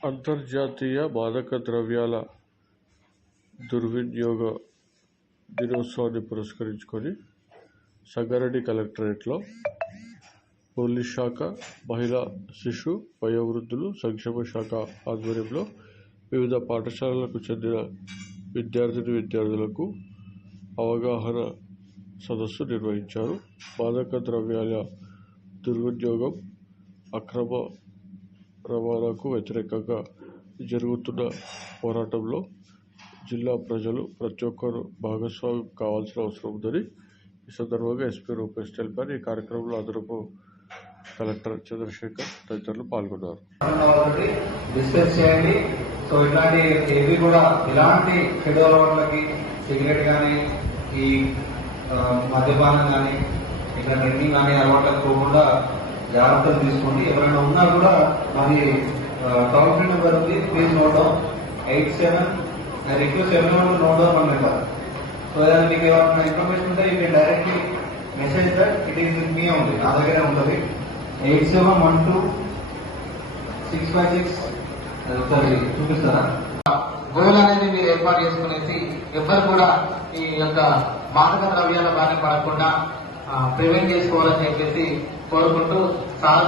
అంతర్జాతీయ మాదక ద్రవ్యాల దుర్వినియోగ దినోత్సవాన్ని పురస్కరించుకొని సంగారెడ్డి కలెక్టరేట్లో పోలీస్ శాఖ మహిళా శిశు వయోవృద్ధులు సంక్షేమ శాఖ ఆధ్వర్యంలో వివిధ పాఠశాలలకు చెందిన విద్యార్థిని విద్యార్థులకు అవగాహన సదస్సు నిర్వహించారు. మాదక ద్రవ్యాల దుర్వినియోగం అక్రమ రవాణాకు వ్యతిరేకంగా జరుగుతున్న పోరాటంలో జిల్లా ప్రజలు ప్రతి ఒక్కరూ భాగస్వామ్యం కావాల్సిన అవసరం ఉందని ఈ సందర్భంగా ఎస్పీ రూపేష్ తెలిపారు. ఈ కార్యక్రమంలో అదనపు కలెక్టర్ చంద్రశేఖర్ తదితరులు పాల్గొన్నారు. డిస్కస్ చేయండి. సో ఇట్లాంటి ఏవి కూడా ఇలాంటి చెడు అలవాట్లకి సిగరెట్ కానీ ఈ మద్యపానం కానీ ఇట్లా డ్రింకింగ్ కానీ అలవాట్లకు పోకుండా జాగ్రత్తలు తీసుకోండి. ఎవరైనా ఉన్నా కూడా మరి టోల్ ఫ్రీ నెంబర్ ఉంది please note down eight seven request ఎవరి note down one number. So మీకు ఏమైనా ఇన్ఫర్మేషన్ ఉంటే మీరు direct directly message that it is మీ ఉంది నా దగ్గరే ఉంటుంది. Eight seven one two six five six. ఒకసారి చూపిస్తారా? గోల్ అనేది మీరు ఏర్పాటు చేసుకునేసి ఎవ్వరు కూడా ఈ యొక్క మాదక ద్రవ్యాల బారిన పడకుండా ప్రివెంట్ చేసుకోవాలని చెప్పేసి కోరుకుంటూ సార్